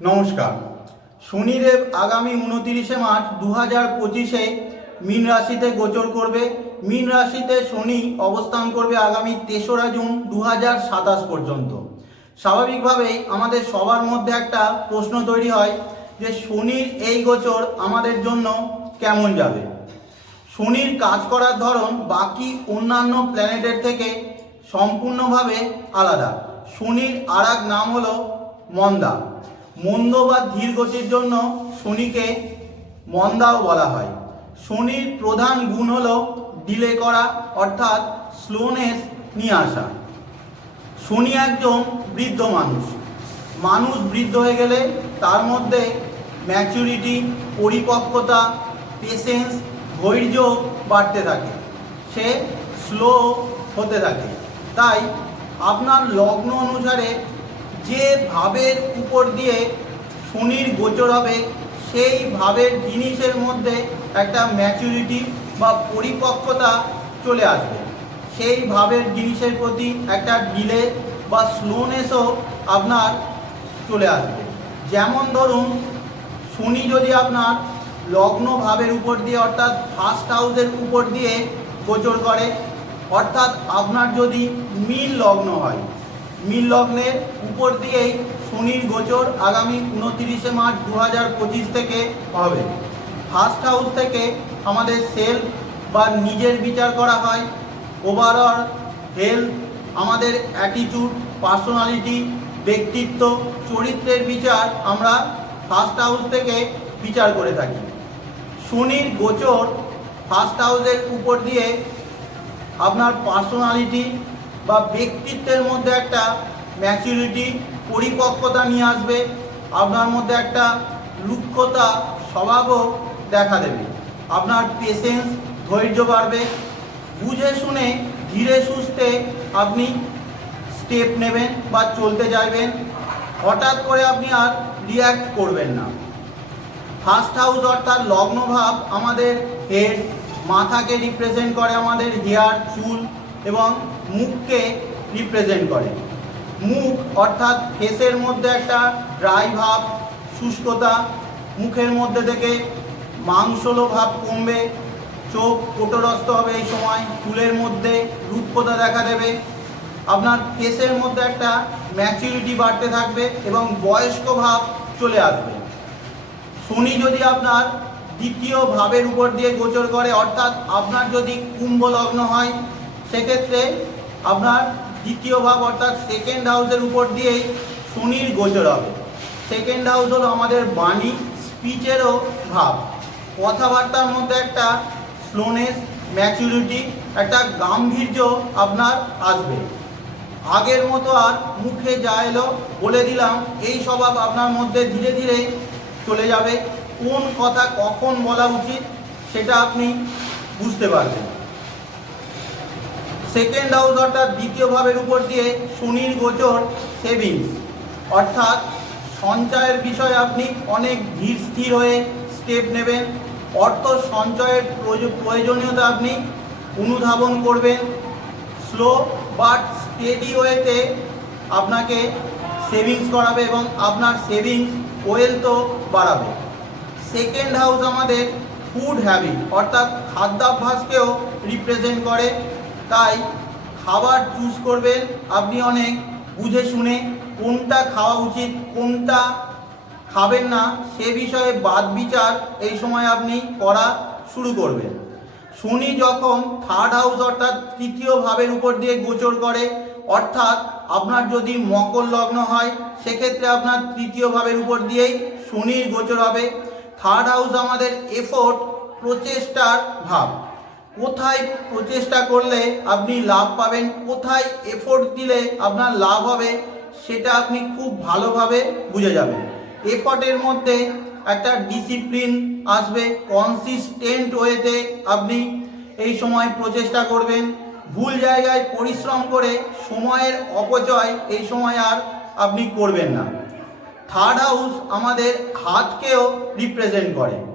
নমস্কার। শনিদেব আগামী উনতিরিশে মার্চ দু হাজার পঁচিশে মীন রাশিতে গোচর করবে। মীন রাশিতে শনি অবস্থান করবে আগামী তেসরা জুন দু হাজার সাতাশ পর্যন্ত। স্বাভাবিকভাবেই আমাদের সবার মধ্যে একটা প্রশ্ন তৈরি হয় যে শনির এই গোচর আমাদের জন্য কেমন যাবে? শনির কাজ করার ধরন বাকি অন্যান্য প্ল্যানেটের থেকে সম্পূর্ণভাবে আলাদা। শনির আর নাম হলো মন্দা। মন্দ বা ধীর গতির জন্য শনিকে মন্দাও বলা হয়। শনির প্রধান গুণ হলো ডিলে করা, অর্থাৎ স্লোনেস নিয়ে আসা। শনি একজন বৃদ্ধ মানুষ। মানুষ বৃদ্ধ হয়ে গেলে তার মধ্যে ম্যাচুরিটি পরিপক্কতা পেশেন্স ধৈর্য বাড়তে থাকে। সে স্লো হতে থাকে। তাই আপনার লগ্ন অনুসারে যে ভাবের উপর দিয়ে শনির গোচর হবে, সেই ভাবের জিনিসের মধ্যে একটা ম্যাচুরিটি বা পরিপক্কতা চলে আসবে। সেই ভাবের জিনিসের প্রতি একটা ডিলে বা স্লোনেসও আপনার চলে আসবে। যেমন ধরুন শনি যদি আপনার লগ্ন ভাবের উপর দিয়ে অর্থাৎ ফার্স্ট হাউসের উপর দিয়ে গোচর করে, অর্থাৎ আপনার যদি মিল লগ্ন হয় মিল লগ্নের উপর দিয়েই শনির গোচর আগামী উনতিরিশে মার্চ দু হাজার পঁচিশ থেকে হবে। ফার্স্ট হাউস থেকে আমাদের সেলফ বা নিজের বিচার করা হয়। ওভারঅল হেলথ, আমাদের অ্যাটিটিউড, পার্সোনালিটি, ব্যক্তিত্ব, চরিত্রের বিচার আমরা ফার্স্ট হাউস থেকে বিচার করে থাকি। শনির গোচর ফার্স্ট হাউসের উপর দিয়ে আপনার পার্সোনালিটি বা ব্যক্তিত্বের মধ্যে একটা ম্যাচুরিটি পরিপক্কতা নিয়ে আসবে, আপনার মধ্যে একটা রুক্ষতা, স্বভাবও দেখা দেবে। আপনার পেশেন্স ধৈর্য বাড়বে। বুঝে শুনে, ধীরে সুস্থে আপনি স্টেপ নেবেন বা চলতে চাইবেন হঠাৎ করে আপনি আর রিয়্যাক্ট করবেন না। ফার্স্ট হাউস অর্থাৎ লগ্নভাব আমাদের হেড মাথাকে রিপ্রেজেন্ট করে আমাদের হেয়ার চুল এবং মুখকে রিপ্রেজেন্ট করে। মুখ অর্থাৎ ফেসের মধ্যে একটা ড্রাই ভাব, শুষ্কতা, মুখের মধ্যে থেকে মাংসলো ভাব কমবে, চোখ কোটরস্ত হবে এই সময়, চুলের মধ্যে রূপকতা দেখা দেবে, আপনার ফেসের মধ্যে একটা ম্যাচুরিটি বাড়তে থাকবে এবং বয়স্ক ভাব চলে আসবে। শনি যদি আপনার দ্বিতীয় ভাবের উপর দিয়ে গোচর করে, অর্থাৎ আপনার যদি কুম্ভ লগ্ন হয় সেক্ষেত্রে আপনার দ্বিতীয় ভাব অর্থাৎ সেকেন্ড হাউসের উপর দিয়েই শনির গোচর হবে। সেকেন্ড হাউস হলো আমাদের বাণী স্পিচেরও ভাব। কথাবার্তার মধ্যে একটা স্লোনেস ম্যাচুরিটি একটা গাম্ভীর্য আপনার আসবে। আগের মতো আর মুখে যা এলো বলে দিলাম, এই স্বভাব আপনার মধ্যে ধীরে ধীরে চলে যাবে। কোন কথা কখন বলা উচিত সেটা আপনি বুঝতে পারবেন। সেকেন্ড হাউস অর্থাৎ দ্বিতীয় ভাবের উপর দিয়ে শনির গোচর সেভিংস। অর্থাৎ সঞ্চয়ের বিষয়ে আপনি অনেক ধীর স্থির হয়ে স্টেপ নেবেন। অর্থ সঞ্চয়ের প্রয়োজ- প্রয়োজনীয়তা আপনি অনুধাবন করবেন। স্লো বাট স্টেডি ওয়েতে আপনাকে সেভিংস করাবে এবং আপনার সেভিংস ওয়েলথও বাড়াবে। সেকেন্ড হাউস আমাদের ফুড হ্যাবিট অর্থাৎ খাদ্যাভ্যাসকেও রিপ্রেজেন্ট করে। তাই খাবার চুজ করবেন। আপনি অনেক বুঝে শুনে কোনটা খাওয়া উচিত, কোনটা খাবেন না, সে বিষয়ে বাদ বিচার এই সময় আপনি করা শুরু করবেন। শনি যখন থার্ড হাউস অর্থাৎ তৃতীয় ভাবের উপর দিয়ে গোচর করে, অর্থাৎ আপনার যদি মকর লগ্ন হয়, সেক্ষেত্রে আপনার তৃতীয় ভাবের উপর দিয়েই শনির গোচর হবে। থার্ড হাউস আমাদের এফোর্ট প্রচেষ্টার ভাব। কোথায় প্রচেষ্টা করলে আপনি লাভ পাবেন? কোথায় এফোর্ট দিলে আপনার লাভ হবে? সেটা আপনি খুব ভালোভাবে বুঝে যাবেন। এফর্টের মধ্যে একটা ডিসিপ্লিন আসবে। কনসিস্টেন্ট ওয়েতে আপনি এই সময় প্রচেষ্টা করবেন। ভুল জায়গায় পরিশ্রম করে সময়ের অপচয় এই সময় আর আপনি করবেন না। থার্ড হাউস আমাদের হাতকেও রিপ্রেজেন্ট করে।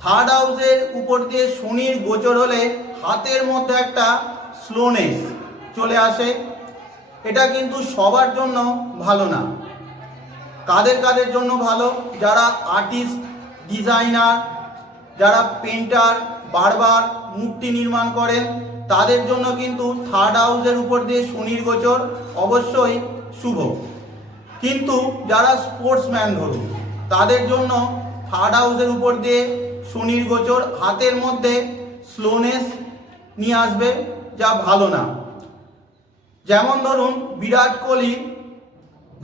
থার্ড হাউসের উপর দিয়ে শনির গোচর হলে হাতের মধ্যে একটা স্লোনেস চলে আসে। এটা কিন্তু সবার জন্য ভালো না। কাদের কাদের জন্য ভালো? যারা আর্টিস্ট ডিজাইনার যারা পেন্টার বারবার মূর্তি নির্মাণ করেন, তাদের জন্য কিন্তু থার্ড হাউসের উপর দিয়ে শনির গোচর অবশ্যই শুভ। কিন্তু যারা স্পোর্টসম্যান ধরুন, তাদের জন্য থার্ড হাউসের উপর দিয়ে শনির গোচর হাতের মধ্যে স্লোনেস নিয়ে আসবে, যা ভালো না। যেমন ধরুন, বিরাট কোহলি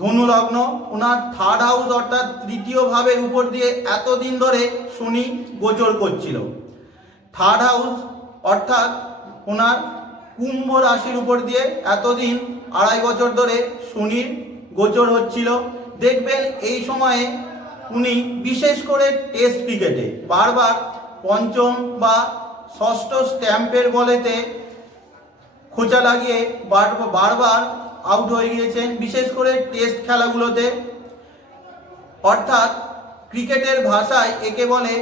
ধনুলগ্ন, ওনার থার্ড হাউস অর্থাৎ তৃতীয় ভাবের উপর দিয়ে এতদিন ধরে শনি গোচর করছিল। থার্ড হাউস অর্থাৎ ওনার কুম্ভ রাশির উপর দিয়ে এতদিন আড়াই বছর ধরে শনির গোচর হচ্ছিল। দেখবেন এই সময়ে উনি বিশেষ করে টেস্ট ক্রিকেটে বারবার পঞ্চম বা ষষ্ঠ স্ট্যাম্পের বলেতে খোঁচা লাগিয়ে বারবার আউট হয়ে গিয়েছেন, বিশেষ করে টেস্ট খেলাগুলোতে। অর্থাৎ ক্রিকেটের ভাষায় একে বলে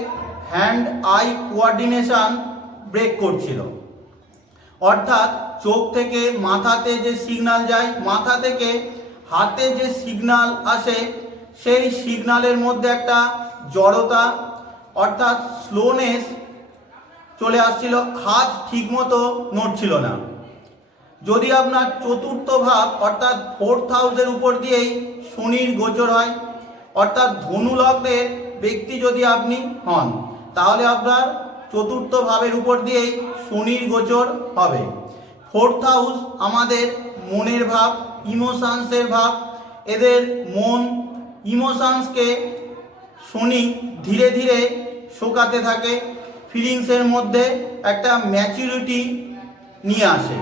হ্যান্ড আই কোঅর্ডিনেশন ব্রেক করছিল। অর্থাৎ চোখ থেকে মাথাতে যে সিগনাল যায়, মাথা থেকে হাতে যে সিগনাল আসে সেই সিগন্যালের মধ্যে একটা জড়তা, অর্থাৎ স্লোনেস চলে আসছিল, হাত ঠিকমতো নড়ছিল না। যদি আপনার চতুর্থ ভাব, অর্থাৎ ফোর্থ হাউসের উপর দিয়েই শনির গোচর হয়, অর্থাৎ ধনু লগ্নের ব্যক্তি যদি আপনি হন, তাহলে আপনার চতুর্থ ভাবের উপর দিয়েই শনির গোচর হবে। ফোর্থ হাউস আমাদের মনের ভাব ইমোশনসের ভাব, এদের মন ইমোশনসকে শনি ধীরে ধীরে শোকাতে থাকে, ফিলিংসের মধ্যে একটা ম্যাচুরিটি নিয়ে আসে।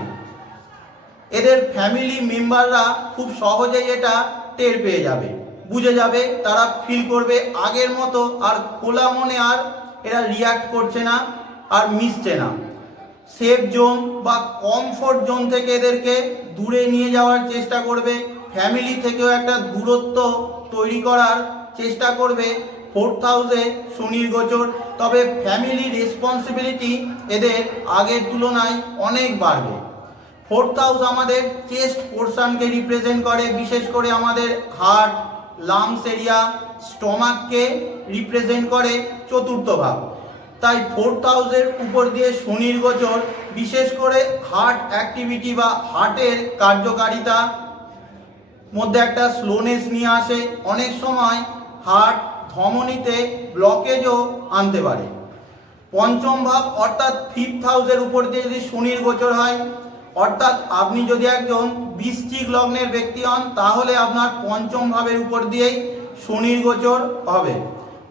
এদের ফ্যামিলি মেম্বাররা খুব সহজেই এটা টের পেয়ে যাবে। বুঝে যাবে, তারা ফিল করবে আগের মতো, আর খোলা মনে আর এরা রিয়াক্ট করছে না, আর মিশছে না। সেফ জোন বা কমফোর্ট জোন থেকে এদেরকে দূরে নিয়ে যাওয়ার চেষ্টা করবে ফ্যামিলি থেকেও একটা দূরত্ব তৈরি করার চেষ্টা করবে ফোর্থ হাউসে শনির গোচর। তবে ফ্যামিলি রেসপন্সিবিলিটি এদের আগের তুলনায় অনেক বাড়বে। ফোর্থ হাউস আমাদের চেস্ট পোর্শনকে রিপ্রেজেন্ট করে, বিশেষ করে আমাদের হার্ট, লাংস এরিয়া, স্টমাককে রিপ্রেজেন্ট করে চতুর্থ ভাব তাই ফোর্থ হাউসের উপর দিয়ে শনির গোচর, বিশেষ করে হার্ট অ্যাক্টিভিটি বা হার্টের কার্যকারিতা মধ্যে একটা স্লোনেস নিয়ে আসে। অনেক সময় হার্ট ধমনীতে ব্লকেজও আনতে পারে। পঞ্চম ভাব, অর্থাৎ ফিফথ হাউসের উপর দিয়ে যদি শনির গোচর হয়, অর্থাৎ আপনি যদি একজন বৃশ্চিক লগ্নের ব্যক্তি হন, তাহলে আপনার পঞ্চম ভাবের উপর দিয়েই শনির গোচর হবে।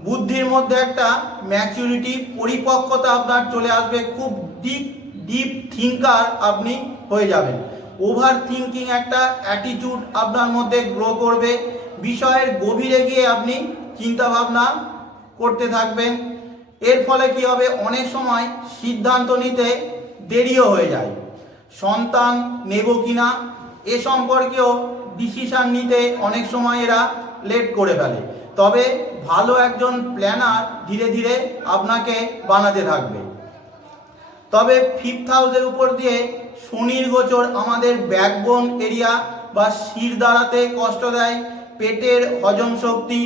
বুদ্ধির মধ্যে একটা ম্যাচুরিটি পরিপক্কতা আপনার চলে আসবে। খুব ডিপ ডিপ থিঙ্কার আপনি হয়ে যাবেন। ওভার থিঙ্কিং একটা অ্যাটিটিউড আপনার মধ্যে গ্রো করবে। বিষয়ের গভীরে গিয়ে আপনি চিন্তা ভাবনা করতে থাকবেন। এর ফলে কি হবে? অনেক সময় সিদ্ধান্ত নিতে দেরিও হয়ে যায়। সন্তান নেব কিনা? এ সম্পর্কেও ডিসিশান নিতে অনেক সময় এরা লেট করে ফেলে। তবে ভালো একজন প্ল্যানার ধীরে ধীরে আপনাকে বানাতে থাকবে। তবে ফিফথ হাউসের উপর দিয়ে শনির গোচর আমাদের ব্যাকবোন এরিয়া বা শির দাঁড়াতে কষ্ট দেয়। পেটের হজম শক্তি,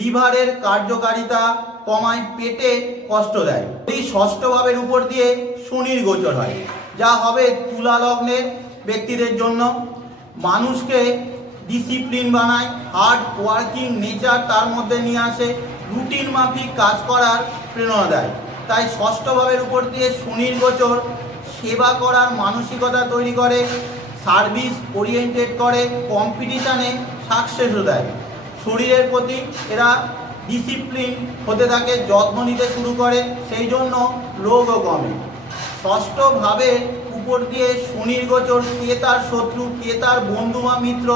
লিভারের কার্যকারিতা কমায়, পেটে কষ্ট দেয়। এই ষষ্ঠ ভাবের উপর দিয়ে শনির হয়। যা হবে তুলা লগ্নের ব্যক্তিদের জন্য। মানুষকে ডিসিপ্লিন বানায় হার্ড ওয়ার্কিং নেচার তার মধ্যে নিয়ে আসে রুটিন মাফিক কাজ করার প্রেরণা দেয়। তাই ষষ্ঠ ভাবের উপর দিয়ে শনির গোচর সেবা করার মানসিকতা তৈরি করে সার্ভিস ওরিয়েন্টেড করে কম্পিটিশানে সাকসেসও দেয়। শরীরের প্রতি এরা ডিসিপ্লিন হতে থাকে, যত্ন নিতে শুরু করে, সেই জন্য রোগও কমে। ষষ্ঠ ভাবে উপর দিয়ে শনির গোচর, কে তার শত্রু, কে তার বন্ধু বা মিত্র,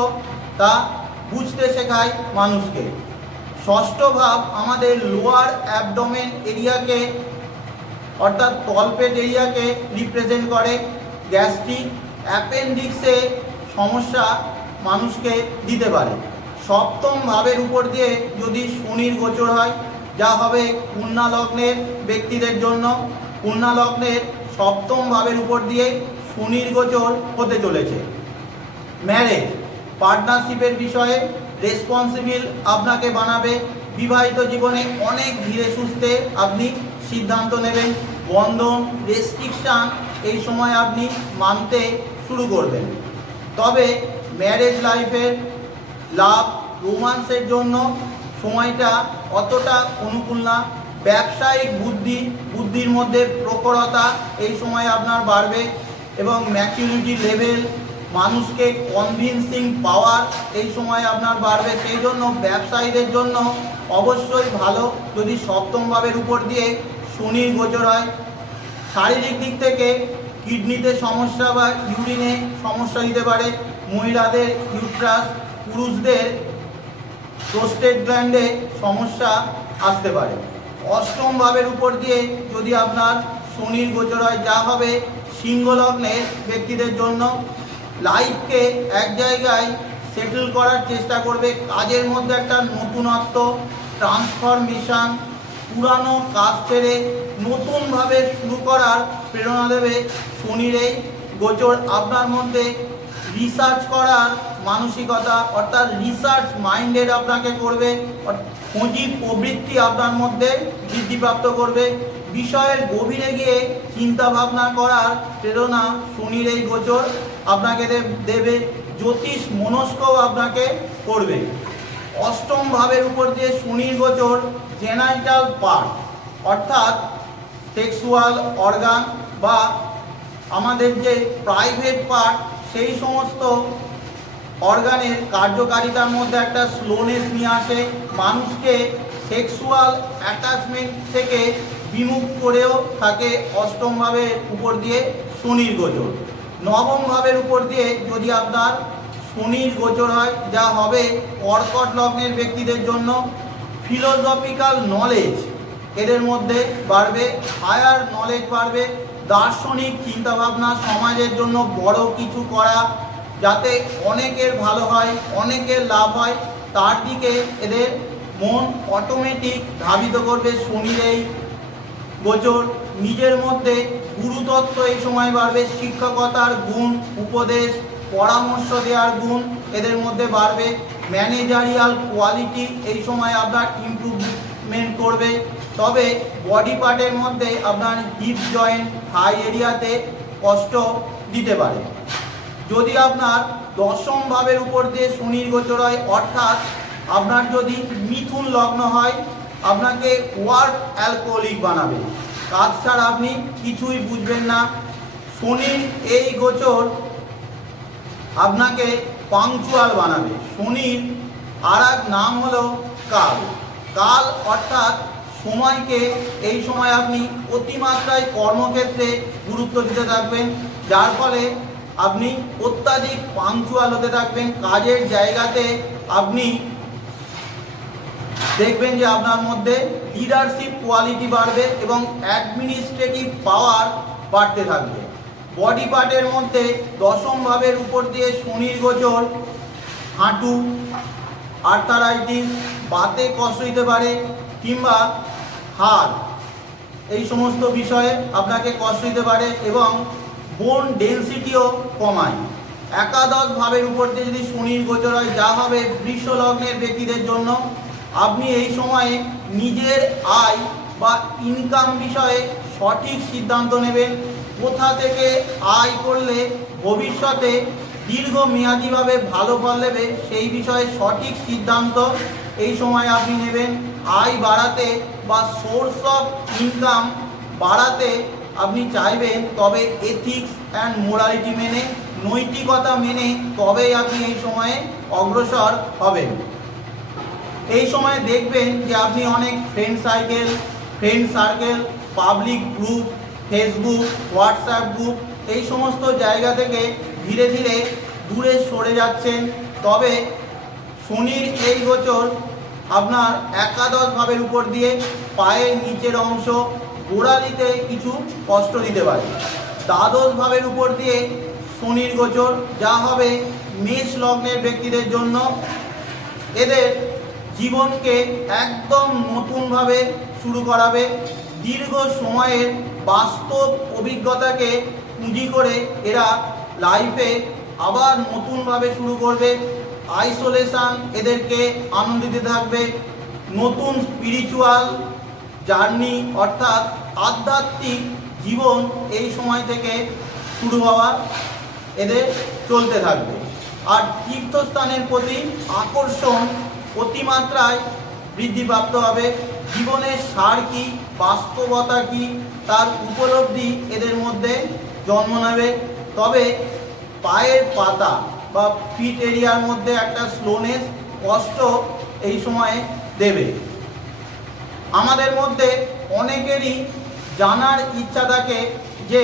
তা বুঝতে শেখায় মানুষকে। ষষ্ঠ ভাব আমাদের লোয়ার অ্যাবডোমেন এরিয়াকে অর্থাৎ তলপেট এরিয়াকে রিপ্রেজেন্ট করে গ্যাস্ট্রিক অ্যাপেন্ডিক্সে সমস্যা মানুষকে দিতে পারে। সপ্তম ভাবের উপর দিয়ে যদি শনির গোচর হয়, যা হবে কন্যা লগ্নের ব্যক্তিদের জন্য। কন্যা লগ্নের সপ্তম ভাবের উপর দিয়ে শনির গোচর হতে চলেছে। ম্যারেজ পার্টনারশিপের বিষয়ে রেসপন্সিবিল আপনাকে বানাবে। বিবাহিত জীবনে অনেক ধীরে সুস্থে আপনি সিদ্ধান্ত নেবেন, বন্ধন রেস্ট্রিকশান এই সময় আপনি মানতে শুরু করবেন। তবে ম্যারেজ লাইফের লাভ রোমান্সের জন্য সময়টা অতটা অনুকূল না। ব্যবসায়িক বুদ্ধি, বুদ্ধির মধ্যে প্রখরতা এই সময় আপনার বাড়বে এবং ম্যাচুরিটি লেভেল মানুষকে কনভিনসিং পাওয়ার এই সময় আপনার বাড়বে। সেই জন্য ব্যবসায়ীদের জন্য অবশ্যই ভালো। যদি সপ্তম ভাবের উপর দিয়ে শনির গোচর হয়, শারীরিক দিক থেকে কিডনিতে সমস্যা বা ইউরিনে সমস্যা দিতে পারে, মহিলাদের ইউট্রাস, পুরুষদের প্রোস্টেট গ্ল্যান্ডে সমস্যা আসতে পারে। অষ্টম ভাবের উপর দিয়ে যদি আপনার শনির গোচর হয়, যা হবে সিংহ লগ্নের ব্যক্তিদের জন্য। লাইফকে এক জায়গায় সেটেল করার চেষ্টা করবে। কাজের মধ্যে একটা নতুনত্ব ট্রান্সফরমেশন পুরানো কাজ ছেড়ে নতুনভাবে শুরু করার প্রেরণা দেবে শনির এই গোচর আপনার মধ্যে রিসার্চ করার মানসিকতা, অর্থাৎ রিসার্চ মাইন্ডেড আপনাকে করবে খোঁজি প্রবৃত্তি আপনার মধ্যে বৃদ্ধিপ্রাপ্ত করবে, বিষয়ের গভীরে গিয়ে চিন্তা ভাবনা করার প্রেরণা শনির এই গোচর আপনাকে দেবে, জ্যোতিষ মনস্কও আপনাকে করবে। অষ্টম ভাবের উপর দিয়ে শনির গোচর জেনাইটাল পার্ট, অর্থাৎ সেক্সুয়াল অর্গান বা আমাদের যে প্রাইভেট পার্ট, সেই সমস্ত অর্গানের কার্যকারিতার মধ্যে একটা স্লোনেস নিয়ে আসে। মানুষকে সেক্সুয়াল অ্যাটাচমেন্ট থেকে বিমুখ করেও থাকে অষ্টম ভাবের উপর দিয়ে শনির গোচর নবম ভাবের উপর দিয়ে যদি আপনার শনির গোচর হয়, যা হবে কর্কট লগ্নের ব্যক্তিদের জন্য ফিলোসফিক্যাল নলেজ এদের মধ্যে বাড়বে হায়ার নলেজ বাড়বে, দার্শনিক চিন্তাভাবনা সমাজের জন্য বড় কিছু করা, যাতে অনেকের ভালো হয়, অনেকের লাভ হয়, তার দিকে এদের মন অটোমেটিক ধাবিত করবে শনির এই গোচর, নিজের মধ্যে গুরুতত্ত্ব এই সময় বাড়বে, শিক্ষকতার গুণ, উপদেশ পরামর্শ দেওয়ার গুণ এদের মধ্যে বাড়বে। ম্যানেজারিয়াল কোয়ালিটি এই সময় আপনার ইমপ্রুভমেন্ট করবে। তবে বডি পার্টের মধ্যে আপনার হিপ জয়েন্ট হাই এরিয়াতে কষ্ট দিতে পারে। যদি আপনার দশম ভাবের উপর দিয়ে শনির গোচর হয় অর্থাৎ আপনার যদি মিথুন লগ্ন হয়, আপনাকে ওয়ার্ক অ্যালকোহলিক বানাবে। কাজ ছাড়া আপনি কিছুই বুঝবেন না। শনির এই গোচর আপনাকে পাংচুয়াল বানাবে। শনির আর এক নাম হলো কাল। কাল অর্থাৎ সময়কে, এই সময় আপনি অতিমাত্রায় কর্মক্ষেত্রে গুরুত্ব দিতে থাকবেন, যার ফলে আপনি অত্যাধিক পাংচুয়াল হতে থাকবেন। কাজের জায়গাতে আপনি দেখবেন যে আপনার মধ্যে লিডারশিপ কোয়ালিটি বাড়বে এবং অ্যাডমিনিস্ট্রেটিভ পাওয়ার বাড়তে থাকবে। বডি পার্টের মধ্যে দশম ভাবের উপর দিয়ে শনির গোচর, হাঁটু, আর্থারাইটিস, বাতে কষ্ট দিতে পারে কিংবা হাড়। এই সমস্ত বিষয়ে আপনাকে কষ্ট দিতে পারে এবং বোন ডেন্সিটিও কমায়। একাদশ ভাবের উপর দিয়ে যদি শনির গোচর হয়, যা হবে বৃষ লগ্নের ব্যক্তিদের জন্য। আপনি এই সময়ে নিজের আয় বা ইনকাম বিষয়ে সঠিক সিদ্ধান্ত নেবেন। কোথা থেকে আয় করলে ভবিষ্যতে দীর্ঘমেয়াদীভাবে ভালো ফল দেবে সেই বিষয়ে সঠিক সিদ্ধান্ত এই সময় আপনি নেবেন। আয় বাড়াতে বা সোর্স অফ ইনকাম বাড়াতে আপনি চাইবেন, তবে এথিক্স অ্যান্ড মোরালিটি মেনে, নৈতিকতা মেনে তবেই আপনি এই সময়ে অগ্রসর হবেন। এই সময় দেখবেন যে আপনি অনেক friend cycle friend circle public group Facebook WhatsApp group এই সমস্ত জায়গা থেকে ধীরে ধীরে দূরে সরে যাচ্ছেন। তবে শনির এই গোচর আপনার একাদশ ভাবের উপর দিয়ে পায়ের নিচের অংশ গোড়ালিতে কিছু কষ্ট দিতে পারে। দ্বাদশ ভাবের উপর দিয়ে শনির গোচর যা হবে মেষ লগ্নের ব্যক্তিদের জন্য। এদের জীবনকে একদম নতুনভাবে শুরু করাবে। দীর্ঘ সময়ের বাস্তব অভিজ্ঞতাকে পুঁজি করে এরা লাইফে আবার নতুনভাবে শুরু করবে। আইসোলেশন এদেরকে আনন্দ দিতে থাকবে। নতুন স্পিরিচুয়াল জার্নি অর্থাৎ আধ্যাত্মিক জীবন এই সময় থেকে শুরু হওয়া এদের চলতে থাকবে। আর তীর্থস্থানের প্রতি আকর্ষণ অতিমাত্রায় বৃদ্ধিপ্রাপ্ত হবে। জীবনের সার কি? বাস্তবতা কি? তার উপলব্ধি এদের মধ্যে জন্ম নেবে। তবে পায়ের পাতা বা ফিট এরিয়ার মধ্যে একটা স্লোনেস কষ্ট এই সময়ে দেবে। আমাদের মধ্যে অনেকেরই জানার ইচ্ছা থাকে যে,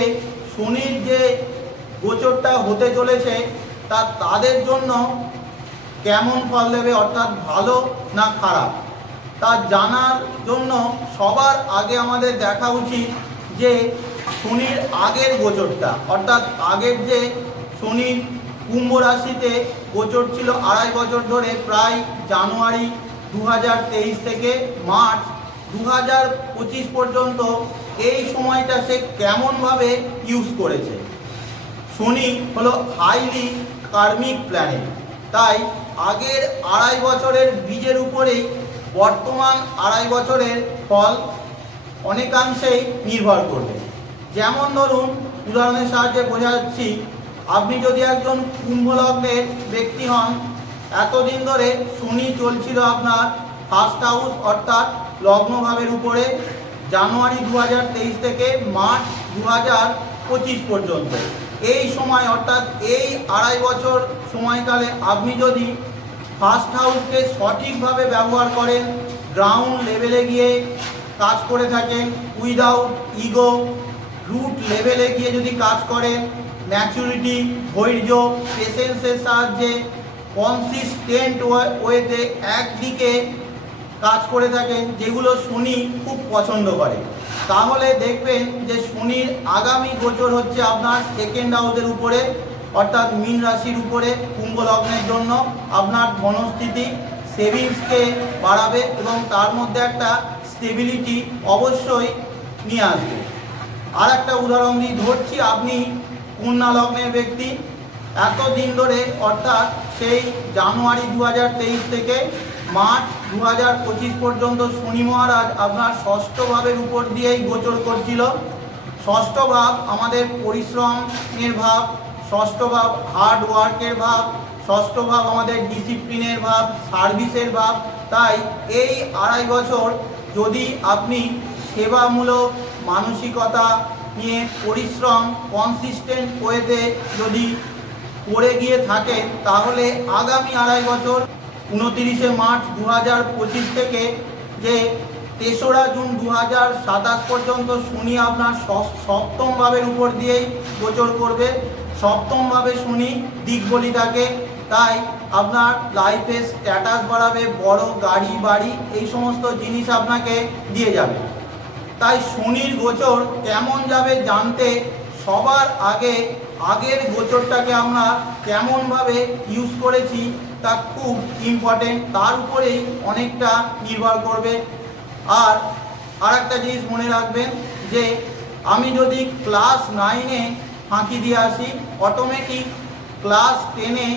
শনির যে গোচরটা হতে চলেছে, তা তাদের জন্য কেমন ফল দেবে, অর্থাৎ ভালো না খারাপ? তা জানার জন্য সবার আগে আমাদের দেখা উচিত যে শনির আগের গোচরটা। অর্থাৎ আগের যে শনির কুম্ভ রাশিতে গোচর ছিল আড়াই বছর ধরে প্রায় জানুয়ারি দু হাজার তেইশ থেকে মার্চ দু পর্যন্ত এই সময়টা সে কেমনভাবে ইউজ করেছে। শনি হলো হাইলি কার্মিক প্ল্যানেট তাই আগের আড়াই বছরের বীজের উপরেই বর্তমান আড়াই বছরের ফল অনেকাংশেই নির্ভর করবে। যেমন ধরুন, উদাহরণের সাহায্যে বোঝা যাচ্ছি আপনি যদি একজন কুম্ভ লগ্নের ব্যক্তি হন, এতদিন ধরে শনি চলছিল আপনার ফার্স্ট হাউস অর্থাৎ লগ্নভাবের উপরে, জানুয়ারি দু হাজার তেইশ থেকে মার্চ দু পর্যন্ত। এই সময়, অর্থাৎ এই আড়াই বছর সময়কালে আপনি যদি ফার্স্ট হাউসকে সঠিকভাবে ব্যবহার করেন গ্রাউন্ড লেভেলে গিয়ে কাজ করে থাকেন উইদাউট ইগো রুট লেভেলে গিয়ে যদি কাজ করেন ম্যাচুরিটি ধৈর্য পেশেন্সের সাহায্যে কনসিস্টেন্ট ওয়েতে একদিকে কাজ করে থাকেন, যেগুলো শনি খুব পছন্দ করে। তাহলে দেখবেন যে শনির আগামী গোচর হচ্ছে আপনার সেকেন্ড হাউসের উপরে। অর্থাৎ মীন রাশির উপরে কুম্ভ লগ্নের জন্য আপনার ধনস্থিতি সেভিংসকে বাড়াবে এবং তার মধ্যে একটা স্টেবিলিটি অবশ্যই নিয়ে আসবে। আর একটা উদাহরণ দিই ধরছি, আপনি কন্যা লগ্নের ব্যক্তি এতদিন ধরে অর্থাৎ সেই জানুয়ারি দু হাজার তেইশ থেকে মার্চ দু পর্যন্ত শনি মহারাজ আপনার ষষ্ঠ ভাবের উপর দিয়েই গোচর করছিল। ষষ্ঠ ভাব আমাদের পরিশ্রমের ভাব ষষ্ঠ ভাব হার্ড ওয়ার্কের ভাব, ষষ্ঠ ভাব আমাদের ডিসিপ্লিনের ভাব সার্ভিসের ভাব। তাই এই আড়াই বছর যদি আপনি সেবামূলক মানসিকতা নিয়ে পরিশ্রম কনসিস্টেন্ট ওয়েতে যদি করে গিয়ে থাকেন, তাহলে আগামী আড়াই বছর উনতিরিশে মার্চ দু হাজার পঁচিশ থেকে যে তেসরা জুন দু হাজার সাতাশ পর্যন্ত শুনি আপনার সপ্তম ভাবের উপর দিয়েই গোচর করবে। সপ্তম ভাবে শনি দিকবলি থাকে তাই আপনার লাইফে স্ট্যাটাস বাড়াবে, বড় গাড়ি, বাড়ি, এই সমস্ত জিনিস আপনাকে দিয়ে যাবে। তাই শনির গোচর কেমন যাবে জানতে সবার আগে আগের গোচরটাকে আমরা কেমনভাবে ইউজ করেছি তা খুব ইম্পর্টেন্ট তার উপরেই অনেকটা নির্ভর করবে। আর আর একটা জিনিস মনে রাখবেন যে, আমি যদি ক্লাস নাইনে ফাঁকি দিয়ে আসি। অটোমেটিক ক্লাস টেনে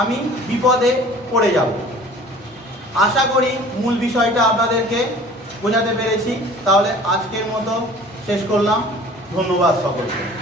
আমি বিপদে পড়ে যাব। আশা করি মূল বিষয়টা আপনাদেরকে বোঝাতে পেরেছি। তাহলে আজকের মতো শেষ করলাম। ধন্যবাদ সকলকে।